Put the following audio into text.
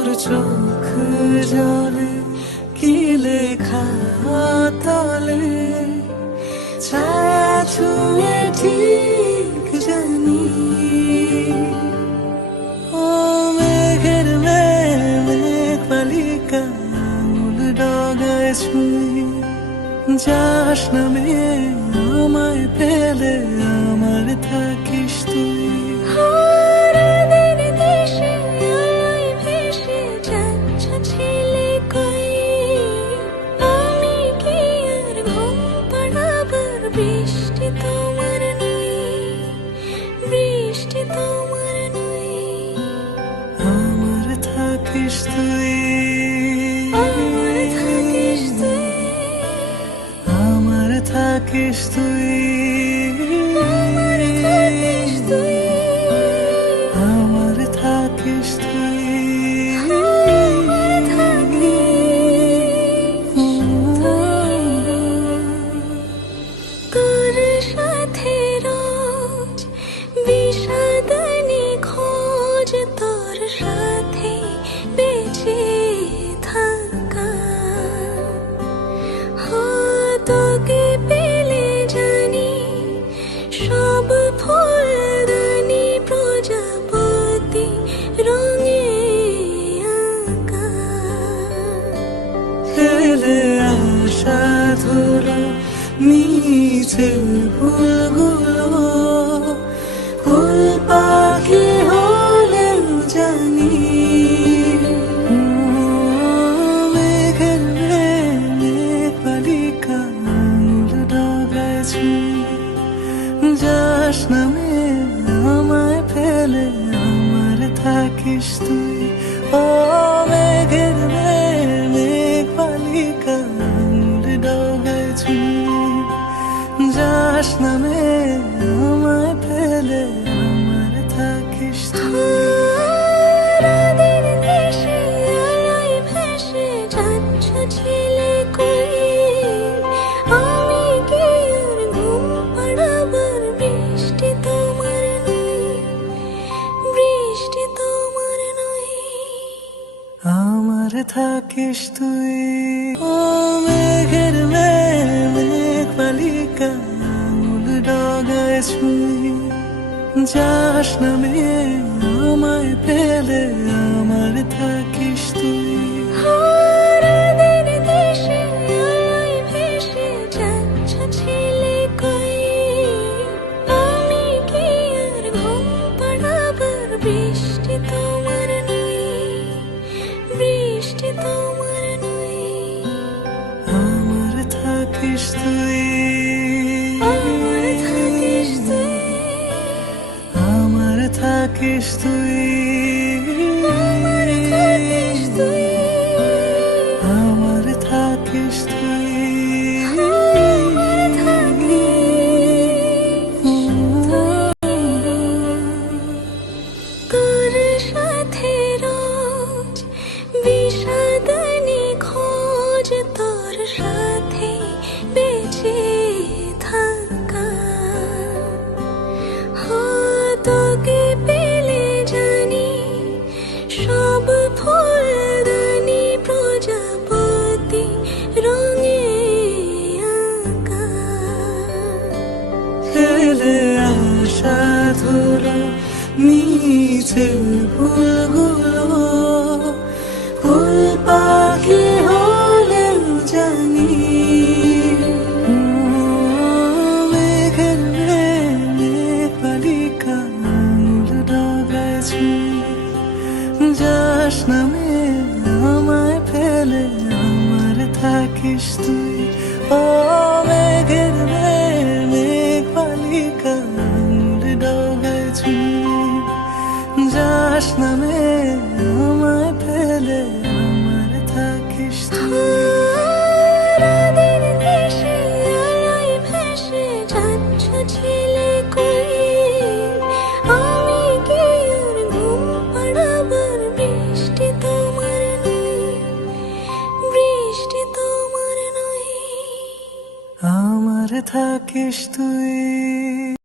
তোর চোখ জলে কি লেখা তলে ছায়া ছুঁয়ে ঠিক জানি ও মেঘের মেঘ পালিকা মূল ডগায় ছুঁয়ে যাস নামে আমায় পেলে আমার থাকিস তুই আমার থাকিস তুই আমার থাকিস তুই আমার থাকিস তুই তোর সাথে রোজ বিষাদনি খোঁজ তোর সাথে বেঁচে থাকা তোকে পেলে জানি সব ফুলদানি প্রজাপতি রঙে আঁকা ফেলে আশা ধরো নিচে ফুলগুলো ফুল পাখি হলেও জানি মেঘের মেঘ পালিকা মূল ডগায় ছুঁয়ে যাস নামে আমায় ফেলে আমার থাকিস তুই ও মেঘের মেঘ পালিকা মূল ডগায় ছুঁয়ে যাস নামে আমায় ফেলে আমার থাকিস তুই রাতের দেশে আলোয় ভেসে যাচ্ছ ছেলে কই আমি কি আর ঘুম পাড়াবার বৃষ্টি তোমার নই বৃষ্টি তোমার নই আমার থাকিস তুই ও মেঘের মেঘ পালিকা মূল ডগায় ছুঁয়ে যাস নামে আমায় পেলে আমার থাকিস তুই রাতের দেশে আলোয় ভেসে যাচ্ছ ছেলে কই আমি কি আর ঘুম পাড়াবার বৃষ্টি তোমার নই বৃষ্টি তোমার নই আমার থাকিস তুই আমার থাকিস তুই আমার থাকিস তুই আমার থাকিস তুই আমার থাকিস তুই আমার থাকিস তোর সাথে রোজ বিষাদনি খোঁজ তোর সাথে বেঁচে থাকা তোকে পেলে জানি সব ফুলদানি প্রজাপতি রঙে আঁকা ফেলে আশা ধরো নিচে ফুলগুলো ফুল পাখি হলেও জানি মেঘের মেঘ পালিকা মূল ডগায় ছুঁয়ে যাস নামে আমায় ফেলে আমার থাকিস তুই ও মেঘের মেঘ পালিকা মূল ডগায় ছুঁয়ে যাস নামে আমায় ফেলে আমার থাকিস তুই রাতের দেশে আলোয় ভেসে যাচ্ছ ছেলে কই আমি কি আর ঘুম পাড়াবার বৃষ্টি তোমার নই বৃষ্টি তোমার নই আমার থাকিস তুই